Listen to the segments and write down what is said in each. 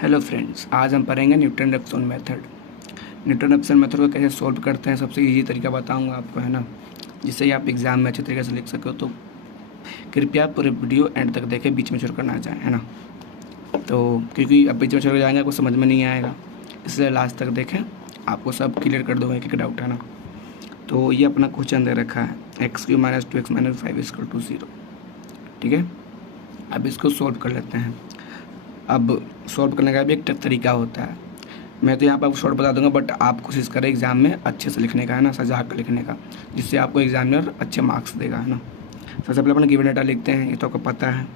Hello friends, आज हम पढ़ेंगे Newton Raphson method. Newton Raphson method को कैसे सॉल्व करते हैं सबसे इजी तरीका बताऊंगा आपको, है ना, जिससे आप एग्जाम में अच्छे तरीके से लिख सको। तो कृपया पूरे वीडियो एंड तक देखें, बीच में छोड़कर ना जाए, है ना। तो क्योंकि अब बीच में छोड़ जाएंगे आपको समझ में नहीं आएगा, इसलिए लास्ट तक देखें, आपको सब क्लियर कर दूँगा एक डाउट, है ना। तो ये अपना क्वेश्चन दे रखा है x³ - 2x - 5 = 0, ठीक है। अब इसको सॉल्व कर लेते हैं। अब सॉल्व करने का भी एक तरीका होता है, मैं तो यहाँ पर आपको शॉर्ट बता दूंगा, बट आप कोशिश करें एग्जाम में अच्छे से लिखने का, है ना, सजा कर लिखने का, जिससे आपको एग्जामिनर अच्छे मार्क्स देगा, है ना। सबसे पहले अपने गिवन डेटा लिखते हैं, ये तो आपको पता है,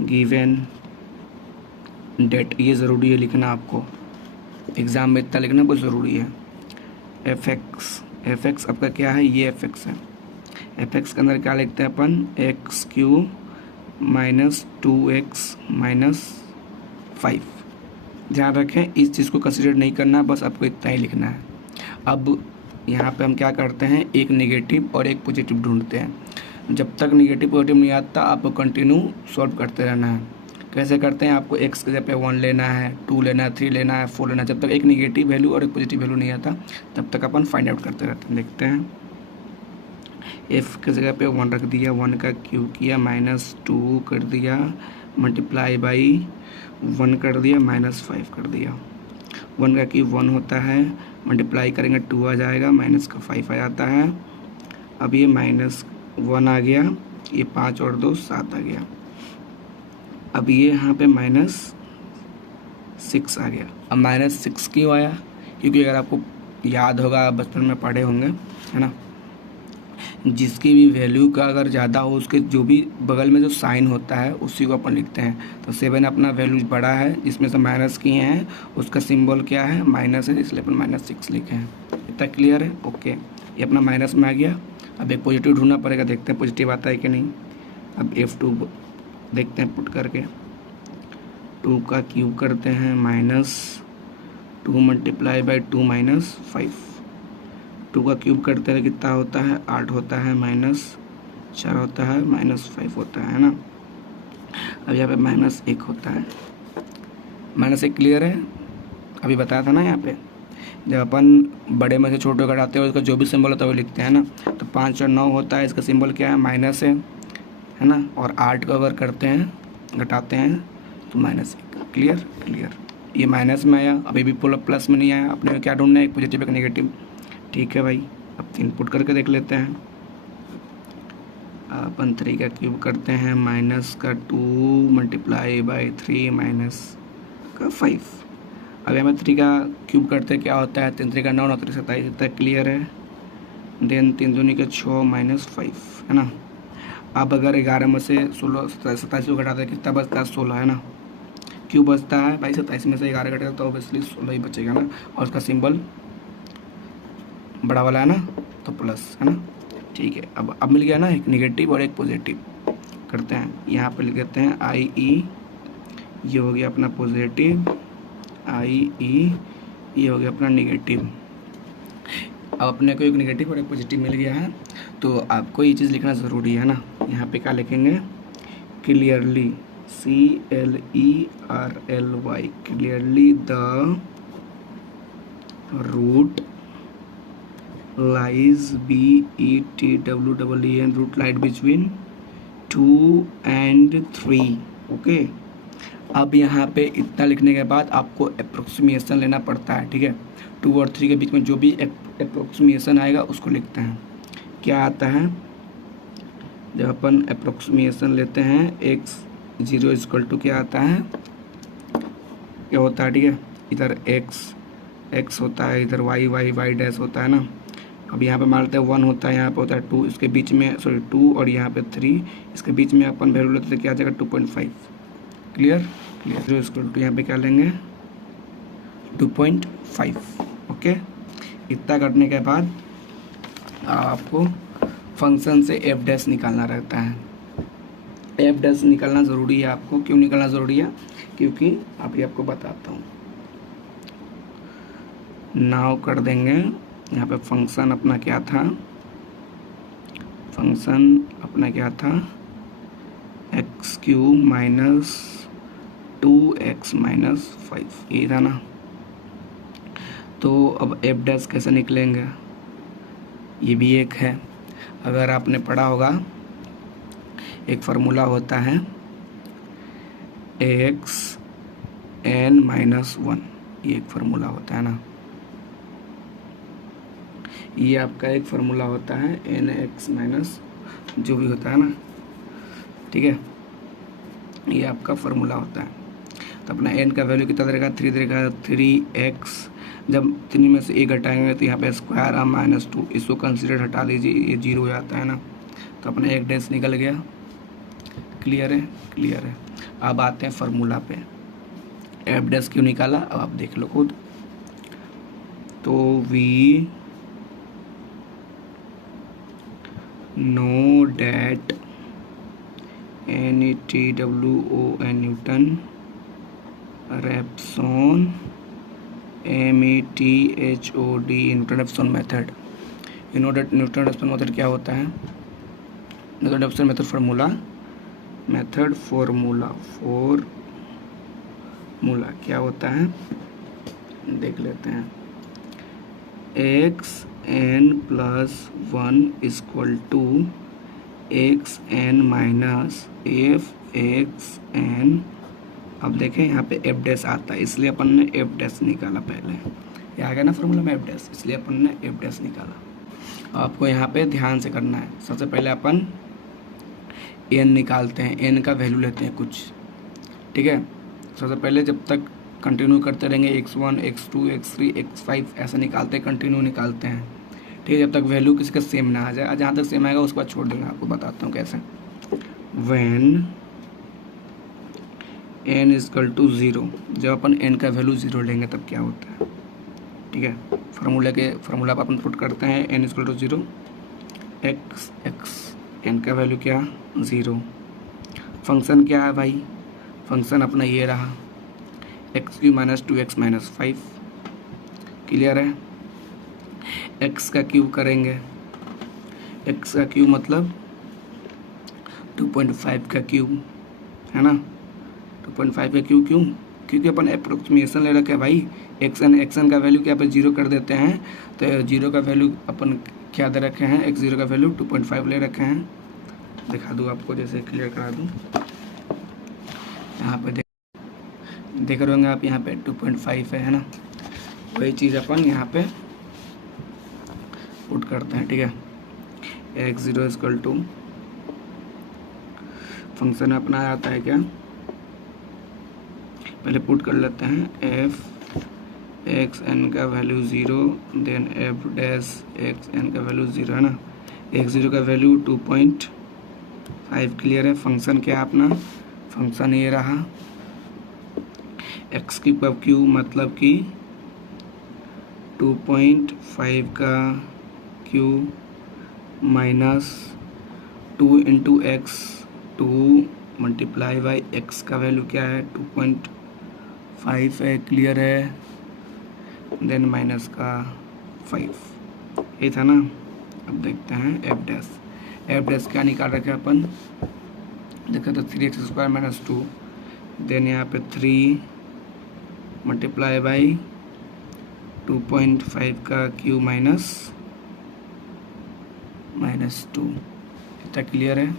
गिवन डेट, ये ज़रूरी है लिखना, आपको एग्ज़ाम में इतना लिखना बहुत ज़रूरी है। एफ एक्स आपका क्या है, ये एफ एक्स है। एफ एक्स के अंदर क्या लिखते हैं अपन, x³ - 2x - 5। ध्यान रखें, इस चीज़ को कंसीडर नहीं करना, बस आपको इतना ही लिखना है। अब यहाँ पे हम क्या करते हैं, एक नेगेटिव और एक पॉजिटिव ढूंढते हैं। जब तक नेगेटिव पॉजिटिव नहीं आता आपको कंटिन्यू सॉल्व करते रहना है। कैसे करते हैं, आपको x के जगह पे 1 लेना है, 2 लेना है, 3 लेना है, 4 लेना है। जब तक एक नेगेटिव वैल्यू और एक पॉजिटिव वैल्यू नहीं आता तब तक अपन फाइंड आउट करते रहते हैं। देखते हैं, f के जगह पे 1 रख दिया, 1 का क्यूब किया, -2 कर दिया, मल्टीप्लाई बाई 1 कर दिया, -5 कर दिया। 1 का क्यूब 1 होता है, मल्टीप्लाई करेंगे 2 आ जाएगा, माइनस का 5 आ जाता है। अब ये -1 आ गया, ये 5 और 2 7 आ गया। अब ये यहाँ पे -6 आ गया। अब -6 क्यों आया, क्योंकि अगर आपको याद होगा, बचपन में पढ़े होंगे, है ना, जिसकी भी वैल्यू का अगर ज़्यादा हो उसके जो भी बगल में जो साइन होता है उसी को अपन लिखते हैं। तो 7 अपना वैल्यू बड़ा है, जिसमें से माइनस किए हैं, उसका सिंबल क्या है, माइनस है, इसलिए अपन -6 लिखे हैं। इतना क्लियर है, ओके। ये अपना माइनस में आ गया। अब एक पॉजिटिव ढूंढना पड़ेगा, देखते हैं पॉजिटिव आता है कि नहीं। अब F2 देखते हैं पुट करके, 2 का क्यूब करते हैं, -2 मल्टीप्लाई बाई 2 -5। 2 का क्यूब करते हैं कितना होता है, 8 होता है, -4 होता है, -5 होता है ना। अब यहाँ पे -1 होता है, -1 क्लियर है। अभी बताया था ना, यहाँ पे जब अपन बड़े में से छोटे घटाते हैं उसका जो भी सिंबल होता है वो लिखते हैं ना। तो 5 और 9 होता है, इसका सिंबल क्या है, माइनस है ना। और 8 को अगर करते हैं, घटाते हैं तो -1। क्लियर, ये माइनस में आया, अभी भी प्लस में नहीं आया। अपने क्या ढूंढना है, एक पॉजिटिव एक नेगेटिव, ठीक है भाई। अब 3 पुट करके देख लेते हैं। अपन 3 का क्यूब करते हैं, -2 मल्टीप्लाई बाई 3 -5। अब हमें 3 का क्यूब करते क्या होता है, 3 3 का 9, 9 3 27, इतना क्लियर है। देन 3 दूनी का 6 -5, है ना। अब अगर 11 में से 16 27 को घटाते हैं कितना बचता है, 16, है ना। क्यूब बचता है भाई, 27 में से 11 घटेगा तो ऑब्वियसली 16 ही बचेगा ना। और उसका सिंबल बड़ा वाला है ना, तो प्लस, है ना, ठीक है। अब मिल गया ना, एक नेगेटिव और एक पॉजिटिव। करते हैं, यहाँ पे लिख देते हैं IE, ये हो गया अपना पॉजिटिव, IE, ये हो गया अपना नेगेटिव। अब अपने को एक नेगेटिव और एक पॉजिटिव मिल गया है, तो आपको ये चीज़ लिखना ज़रूरी है ना। यहाँ पे क्या लिखेंगे, clearly, CLERLY, clearly the root lies BETWEEN, root lies between 2 and 3, okay. अब यहाँ पे इतना लिखने के बाद आपको अप्रोक्सीमेशन लेना पड़ता है, ठीक है। 2 और 3 के बीच में जो भी अप्रोक्सीमेशन आएगा उसको लिखते हैं। क्या आता है, जब अपन अप्रोक्सीमेशन लेते हैं, x0 = क्या आता है, क्या होता है, ठीक है। इधर x होता है, इधर y डैश होता है ना। अब यहाँ पे मान लेते हैं 1 होता है, यहाँ पे होता है 2, इसके बीच में 2 और यहाँ पे 3, इसके बीच में अपन वैल्यू लेते हैं, क्या आ जाएगा 2.5। क्लियर, जो = यहाँ पे क्या लेंगे, 2.5, ओके। इतना करने के बाद आपको फंक्शन से f' निकालना रहता है। f' निकालना ज़रूरी है आपको। क्यों निकालना ज़रूरी है, क्योंकि अभी आपको बताता हूँ। नाउ कर देंगे, यहाँ पे फंक्शन अपना क्या था, x³ - 2x माइनस 5, ये था ना। तो अब एफ डैश कैसे निकलेंगे, ये भी एक है। अगर आपने पढ़ा होगा एक फार्मूला होता है xn माइनस 1, ये एक फार्मूला होता है ना, ये आपका एक फार्मूला होता है nx माइनस जो भी होता है ना, ठीक है, ये आपका फार्मूला होता है। तो अपना n का वैल्यू कितना रहेगा, 3 रहेगा, 3x। जब 3 में से 1 घटाएंगे तो यहाँ पे स्क्वायर आ -2, इसको कंसीडर हटा लीजिए, ये 0 हो जाता है ना। तो अपना एक डैश निकल गया। क्लियर है, क्लियर है। अब आते हैं फार्मूला पे, एफ डैश क्यों निकाला अब आप देख लो खुद। तो we know that NETWON Newton, Raphson METHOD Newton Raphson method. Newton Raphson method क्या होता है, न्यूटन रेप्सन मेथड फार्मूला क्या होता है देख लेते हैं। xn plus 1 equal to xn minus fxn। अब देखें यहाँ पे एफ डैश आता है, इसलिए अपन ने एफ डैश निकाला पहले, ये आ गया ना फार्मूला में एफ डैश, इसलिए अपन ने एफ डैश निकाला। आपको यहाँ पे ध्यान से करना है। सबसे पहले अपन n निकालते हैं, n का वैल्यू लेते हैं कुछ, ठीक है। सबसे पहले जब तक कंटिन्यू करते रहेंगे x1 x2 x3 x5 ऐसा निकालते हैं, कंटिन्यू निकालते हैं, ठीक है, जब तक वैल्यू किसी का सेम ना आ जाए। जहाँ तक सेम आएगा उसके बाद छोड़ देंगे, आपको बताता हूँ कैसे। व्हेन n इक्वल टू 0, जब अपन n का वैल्यू 0 लेंगे तब क्या होता है, ठीक है। फार्मूला पर अपन पुट करते हैं n equal to 0 x n का वैल्यू क्या 0। फंक्शन क्या है भाई, फंक्शन अपना ये रहा x³ minus 2x minus 5। Clear है। x का क्यूब करेंगे, x का क्यूब मतलब 2.5 का क्यूब है ना। 2.5 का क्यूब क्यों, क्योंकि अपन अप्रोक्सीमेशन ले रखे हैं भाई। एक्सन का वैल्यू क्या पे 0 कर देते हैं, तो 0 का वैल्यू अपन क्या दे रखे हैं, x0 का वैल्यू 2.5 ले रखे हैं। दिखा दूँ आपको, जैसे क्लियर करा दूँ। यहाँ पे देख रहे होंगे आप, यहाँ पे 2.5 है ना, वही चीज़ अपन यहाँ पे पुट करते हैं, ठीक है। x0 इक्वल टू फंक्शन अपना आता है क्या, पहले पुट कर लेते हैं f xn का value 0, then f dash xn का वैल्यू 0 है ना, x0 का वैल्यू 2.5। क्लियर है। फंक्शन क्या अपना, फंक्शन ये रहा x की क्यूब मतलब कि 2.5 का cube minus 2 into x, 2 multiply by x का वैल्यू क्या है 2.5 है। क्लियर है। देन माइनस का 5, ये था ना। अब देखते हैं एफ डैश। एफ डैश क्या निकाल रखे अपन, देखा तो 3x² माइनस 2, देन यहाँ पे 3 मल्टीप्लाई बाई 2.5 का क्यूब माइनस 2। इतना क्लियर है।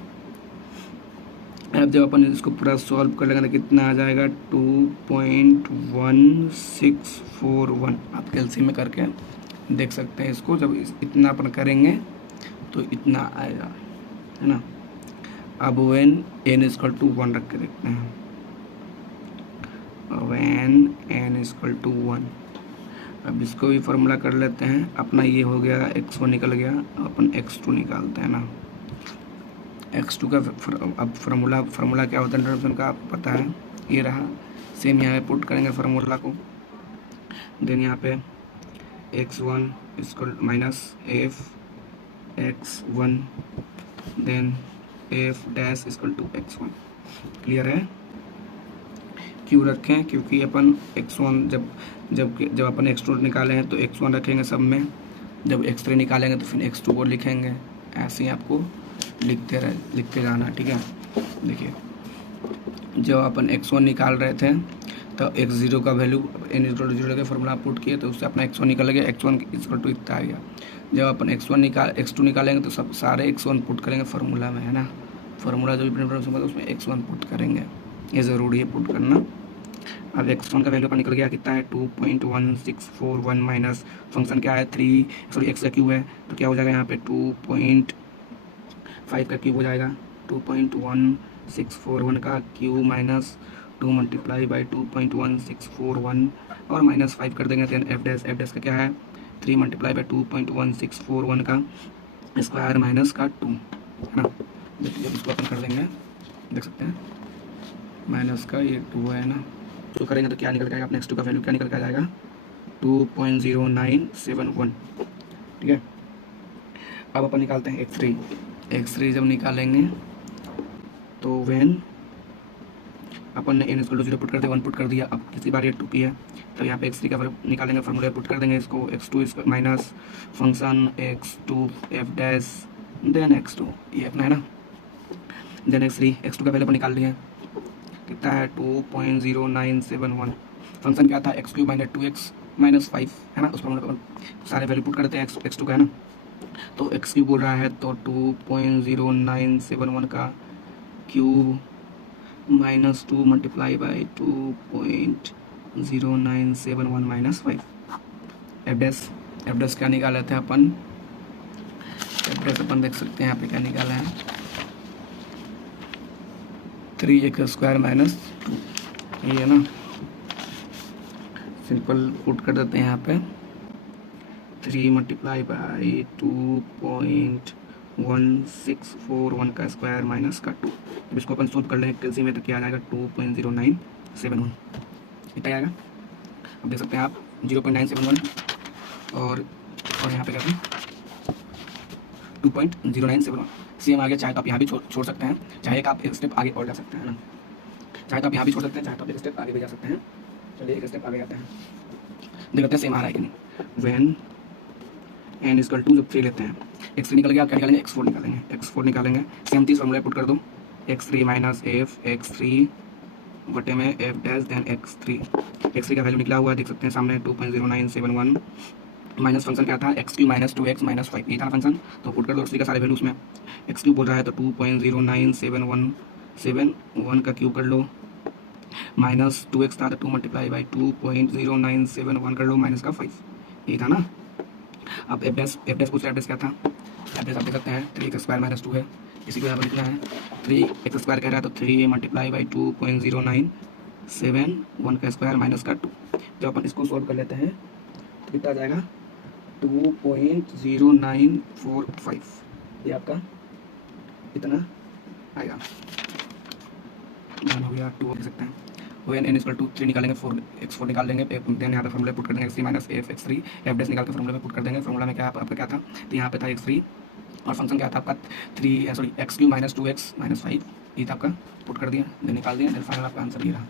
अब जब अपन इसको पूरा सॉल्व कर लेंगे तो कितना आ जाएगा 2.1641। आप कैलसी में करके देख सकते हैं इसको। जब इतना अपन करेंगे तो इतना आएगा, है ना। अब व्हेन n इक्वल टू 1 रख के देखते हैं। व्हेन n इक्वल टू 1, अब इसको भी फॉर्मूला कर लेते हैं। अपना ये हो गया x1 निकल गया, अपन x2 निकालते हैं ना। x2 का अब फार्मूला क्या होता है इंट्रोडक्शन का आपको पता है, ये रहा। सेम यहाँ पे पुट करेंगे फार्मूला को। देन यहाँ पे x1 equal minus f x1, then f dash equal to x1। Clear है। क्यों रखें, क्योंकि अपन x1 जब अपन x2 निकाले हैं तो x1 रखेंगे सब में, जब x3 निकालेंगे तो फिर x2 को लिखेंगे। ऐसे ही आपको लिखते जाना, ठीक है। देखिए जब अपन x1 निकाल रहे थे तो x0 का वैल्यू n इक्वल टू 0 के फॉर्मूला पुट किए तो उससे अपना x1 निकल गया, x1 इक्वल टू इतना आ गया। जब अपन x2 निकालेंगे तो सब सारे x1 पुट करेंगे फार्मूला में, है ना। फार्मूला जो भी प्रिंट होगा उसमें x1 पुट करेंगे, ये ज़रूरी है पुट करना। अब x1 का वैल्यू पर निकल गया, कितना है 2.1641 माइनस फंक्शन क्या है 3 सॉरी x का क्यूब है तो क्या हो जाएगा यहाँ पे 2.5 का क्यूब हो जाएगा, 2.1641 का क्यूब माइनस 2 मल्टीप्लाई बाई 2.1641 और माइनस 5 कर देंगे। देन एफ डैश का क्या है 3 मल्टीप्लाई बाई 2.1641 का स्क्वायर माइनस का 2, है ना। जब इसको अपन कर देंगे देख सकते हैं माइनस का ये 2 है ना, तो करेंगे तो क्या निकल के आएगा अपने x2 का वैल्यू क्या निकल के आ जाएगा 2.0971, ठीक है। अब अपन निकालते हैं x3 जब निकालेंगे तो व्हेन अपन ने n इक्वल टू 0 पुट कर दिया, 1 पुट कर दिया। अब किसी बार ये 2p है तो यहाँ पे x3 का निकालेंगे, फॉर्मूला पुट कर देंगे इसको x2 minus function x2 f dash then x2 ये अपना है ना। देन x2 का वैल्यू अपन निकाल लिए कितना है 2.0971, फंक्शन क्या था x3 माइनस 2x माइनस 5, है ना। उस फॉर्मूला पर सारे वैल्यू पुट करते हैं x2 का, है ना। तो x3 बोल रहा है तो 2.0971 का cube minus 2 multiply by 2.0971 minus 5। F dash क्या निकाले थे अपन, एफ डैश अपन देख सकते हैं यहाँ पे क्या निकाला है 3x स्क्वायर माइनस 2, ये है ना। सिंपल पुट कर देते हैं यहाँ पे 3 मल्टीप्लाई बाई 2.1641 का स्क्वायर माइनस का 2। अब इसको अपन सोल्व कर लेंगे कैलसी में तो क्या आ जाएगा 2.0971 इतना आएगा। अब देख सकते हैं आप 0.971 और यहाँ पे क्या 2.0971 सेम आ गया। चाहे तो आप यहाँ भी छोड़ सकते हैं, चाहे आप एक स्टेप आगे और जा सकते हैं ना, चाहे तो आप यहाँ भी छोड़ सकते हैं, चाहे तो आप एक स्टेप आगे भी जा सकते हैं। चलिए एक स्टेप आगे जाते हैं, देखते हैं सेम आ रहा है कि नहीं। व्हेन n इक्वल टू जब 3 लेते हैं x3 निकल गया, आप क्या निकालेंगे x4 निकालेंगे। सेम चीज़ फॉर्मूला पुट कर दो x3 माइनस एफ x3 बटे में f डैश देन x3 का वैल्यू निकला हुआ है देख सकते हैं सामने 2.0971 माइनस फंक्शन क्या था x3 माइनस 2x माइनस 5 ये था फंक्शन। तो पुट कर दो x3 का सारे वैल्यू उसमें, x3 बोल रहा है तो 2.0971 का क्यूब कर लो माइनस 2x था तो 2 मल्टीप्लाई बाई 2.0971 कर लो माइनस का 5 ये था ना। अब एफ डैश पूछ रहा है, एफ डैश क्या था, एफ डैश आप देख सकते हैं 3x स्क्वायर माइनस 2 है, इसी को यहाँ पर लिखना है 3x स्क्वायर कह रहा है तो 3 मल्टीप्लाई बाई 2.0971 का स्क्वायर माइनस का 2। जब अपन इसको सॉल्व कर लेते हैं तो कितना आ जाएगा 2.0945, ये आपका इतना आएगा, हो गया 2 देख सकते हैं। व्हेन n इक्वल टू 3 निकालेंगे 4x4 निकाल लेंगे, देन यहाँ पे फॉर्मूला पुट कर देंगे x3 minus F x3 F dash निकाल के फॉर्मूला में पुट कर देंगे। फॉर्मूला में क्या आपका क्या था तो यहाँ पे था x3 और फंक्शन क्या था आपका x3 माइनस 2x माइनस 5 ये था आपका, पुट कर दिया देन निकाल दिया, देन फाइनल आपका आंसर ये रहा।